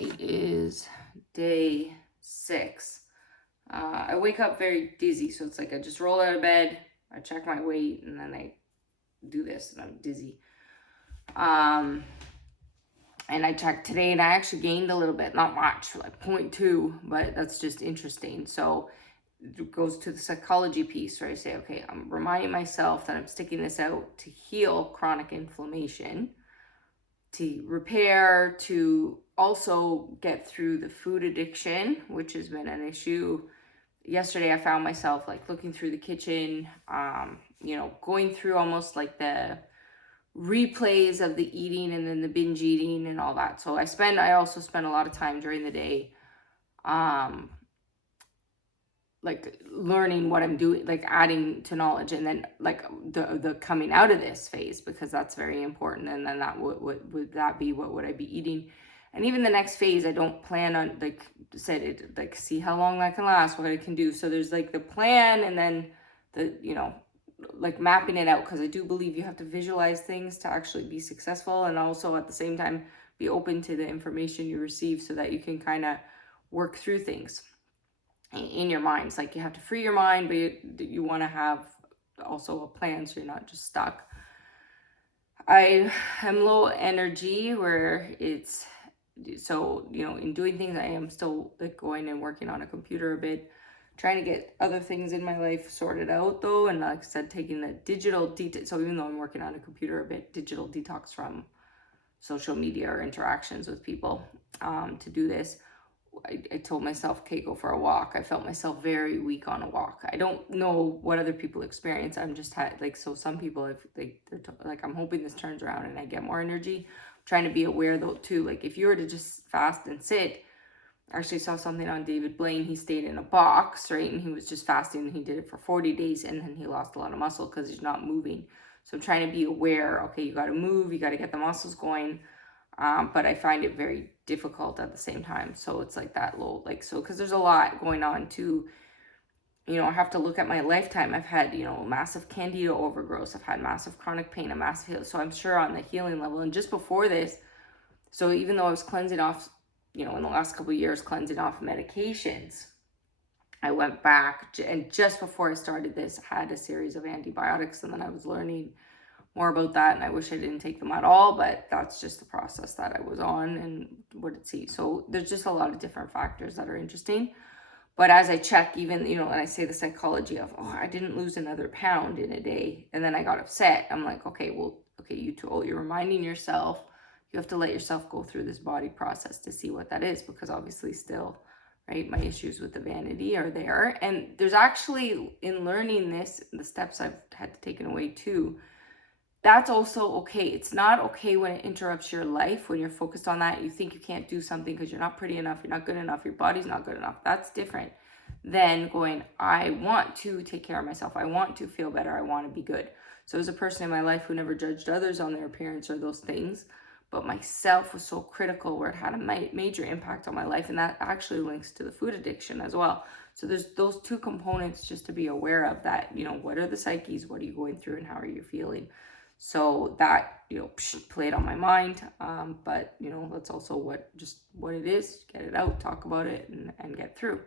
It is day 6. I wake up very dizzy, so it's like I just roll out of bed, I check my weight, and then I do this, and I'm dizzy. And I checked today, and I actually gained a little bit, not much, like 0.2, but that's just interesting. So it goes to the psychology piece where I say, okay, I'm reminding myself that I'm sticking this out to heal chronic inflammation, to repair, to also get through the food addiction, which has been an issue. Yesterday I found myself like looking through the kitchen, going through almost like the replays of the eating and then the binge eating and all that. So I also spend a lot of time during the day like learning what I'm doing, like adding to knowledge, and then like the coming out of this phase, because that's very important. And then that would that be, what would I be eating? And even the next phase, I don't plan on, like said it, like see how long that can last, what I can do. So there's like the plan, and then the like mapping it out, because I do believe you have to visualize things to actually be successful, and also at the same time be open to the information you receive so that you can kind of work through things in your mind. It's like you have to free your mind, but you want to have also a plan so you're not just stuck. I am low energy, where it's so in doing things I am still like going and working on a computer a bit, trying to get other things in my life sorted out though, and like I said, taking the digital detox. So even though I'm working on a computer a bit, digital detox from social media or interactions with people, to do this. I told myself, okay, go for a walk. I felt myself very weak on a walk. I don't know what other people experience. I'm just like, so some people, if they're like, I'm hoping this turns around and I get more energy. I'm trying to be aware though too. Like if you were to just fast and sit, I actually saw something on David Blaine. He stayed in a box, right? And he was just fasting, and he did it for 40 days, and then he lost a lot of muscle because he's not moving. So I'm trying to be aware, okay, you got to move, you got to get the muscles going. But I find it very difficult at the same time. So it's like that low, like, so, because there's a lot going on too. I have to look at my lifetime. I've had, massive candida overgrowth. I've had massive chronic pain, a massive, so I'm sure on the healing level. And just before this, so even though I was cleansing off, in the last couple of years, cleansing off medications, I went back, and just before I started this, I had a series of antibiotics, and then I was learning more about that, and I wish I didn't take them at all, but that's just the process that I was on and what it seems. So there's just a lot of different factors that are interesting. But as I check, even, and I say the psychology of, oh, I didn't lose another pound in a day, and then I got upset. I'm like, okay, you're reminding yourself, you have to let yourself go through this body process to see what that is, because obviously still, right, my issues with the vanity are there. And there's actually, in learning this, the steps I've had to take away too, that's also okay. It's not okay when it interrupts your life, when you're focused on that. You think you can't do something because you're not pretty enough, you're not good enough, your body's not good enough. That's different than going, I want to take care of myself, I want to feel better, I want to be good. So as a person in my life who never judged others on their appearance or those things, but myself was so critical, where it had a major impact on my life. And that actually links to the food addiction as well. So there's those two components just to be aware of, that, what are the psyches, what are you going through, and how are you feeling? So that, played on my mind. But, that's also what it is. Get it out, talk about it, and get through.